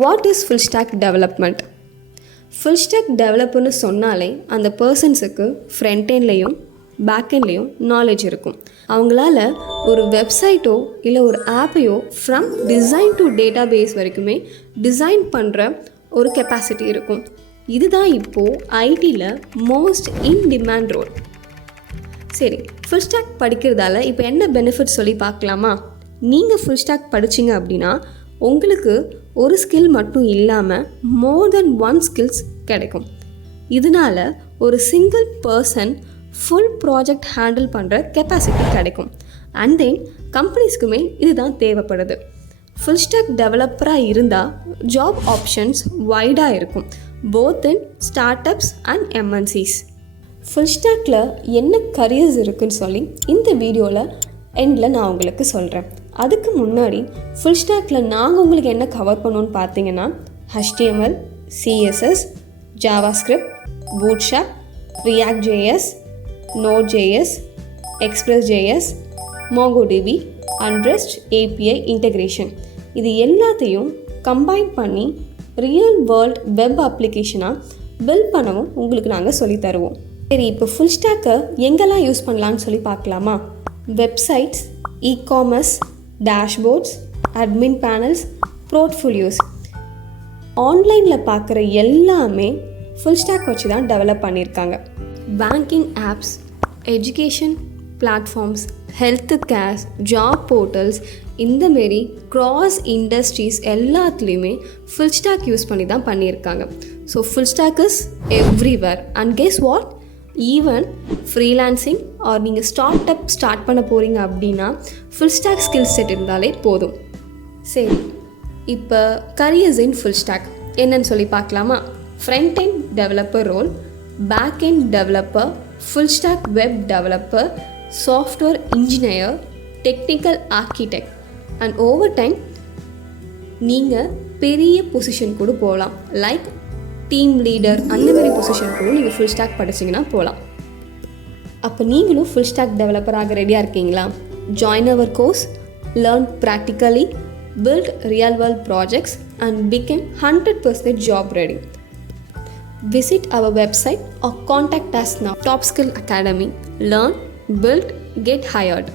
What is full stack development? Full stack டெவலப்பர்னு சொன்னாலே அந்த பர்சன்ஸுக்கு ஃப்ரண்ட் எண்ட்லேயும் பேக் எண்ட்லேயும் நாலேஜ் இருக்கும். அவங்களால ஒரு வெப்சைட்டோ இல்லை ஒரு ஆப்பையோ from design to database வரைக்குமே டிசைன் பண்ணுற ஒரு கெப்பாசிட்டி இருக்கும். இதுதான் இப்போது ஐடியில் மோஸ்ட் இன் டிமாண்ட் ரோல். சரி, ஃபுல் ஸ்டாக் படிக்கிறதால இப்போ என்ன பெனிஃபிட் சொல்லி பார்க்கலாமா? நீங்கள் ஃபுல் ஸ்டாக் படிச்சிங்க அப்படின்னா உங்களுக்கு ஒரு ஸ்கில் மட்டும் இல்லாமல் மோர் தென் ஒன் ஸ்கில்ஸ் கிடைக்கும். இதனால் ஒரு single person full project handle பண்ணுற கெப்பாசிட்டி கிடைக்கும். அண்ட் தென் கம்பெனிஸ்க்குமே இதுதான் தேவைப்படுது. ஃபுல் ஸ்டாக் டெவலப்பராக இருந்தால் ஜாப் ஆப்ஷன்ஸ் வைடாக இருக்கும், both in start ups and MNCs. Full ஸ்டாக்கில் என்ன கரியர்ஸ் இருக்குதுன்னு சொல்லி இந்த வீடியோவில் எண்டில் நான் உங்களுக்கு சொல்கிறேன். அதுக்கு முன்னாடி ஃபுல் ஸ்டாக்கில் நாங்கள் உங்களுக்கு என்ன கவர் பண்ணோன்னு பார்த்தீங்கன்னா HTML, CSS, JavaScript, Bootstrap, React.js, Node.js, Express.js, MongoDB and REST API integration. இது எல்லாத்தையும் கம்பைன் பண்ணி ரியல் வேர்ல்ட் வெப் அப்ளிகேஷனாக பில்ட் பண்ணவும் உங்களுக்கு நாங்கள் சொல்லித்தருவோம். சரி, இப்போ ஃபுல் ஸ்டாக்கை எங்கெல்லாம் யூஸ் பண்ணலான்னு சொல்லி பார்க்கலாமா? Websites, e-commerce, dashboards, admin panels, portfolios, ஆன்லைனில் பார்க்குற எல்லாமே ஃபுல் ஸ்டாக் வச்சு தான் டெவலப் பண்ணியிருக்காங்க. Banking apps, education platforms, health care, job portals, இந்தமாரி க்ராஸ் இண்டஸ்ட்ரீஸ் எல்லாத்துலேயுமே ஃபுல் ஸ்டாக் யூஸ் பண்ணி தான் பண்ணியிருக்காங்க. So full stack is everywhere. And guess what, even freelancing or நீங்கள் ஸ்டார்ட் பண்ண போகிறீங்க அப்படின்னா ஃபுல் ஸ்டாக் ஸ்கில் செட் இருந்தாலே போதும். சரி, இப்போ கரியர்ஸ் இன் ஃபுல் ஸ்டாக் என்னன்னு சொல்லி பார்க்கலாமா? Front end developer role, back end developer, full stack web developer, software engineer, technical architect and over time நீங்கள் பெரிய பொசிஷன் கூட போகலாம். லைக் டீம் லீடர், அந்த மாதிரி பொசிஷன் கூட நீங்கள் ஃபுல் ஸ்டாக் படிச்சிங்கன்னா போகலாம். அப்போ நீங்களும் ஃபுல் ஸ்டாக் டெவலப்பராக ரெடியாக இருக்கீங்களா? Join our course, learn practically, build real world projects and become 100% job ready. Visit our website or contact us now. Top Skill Academy. Learn, build, get hired.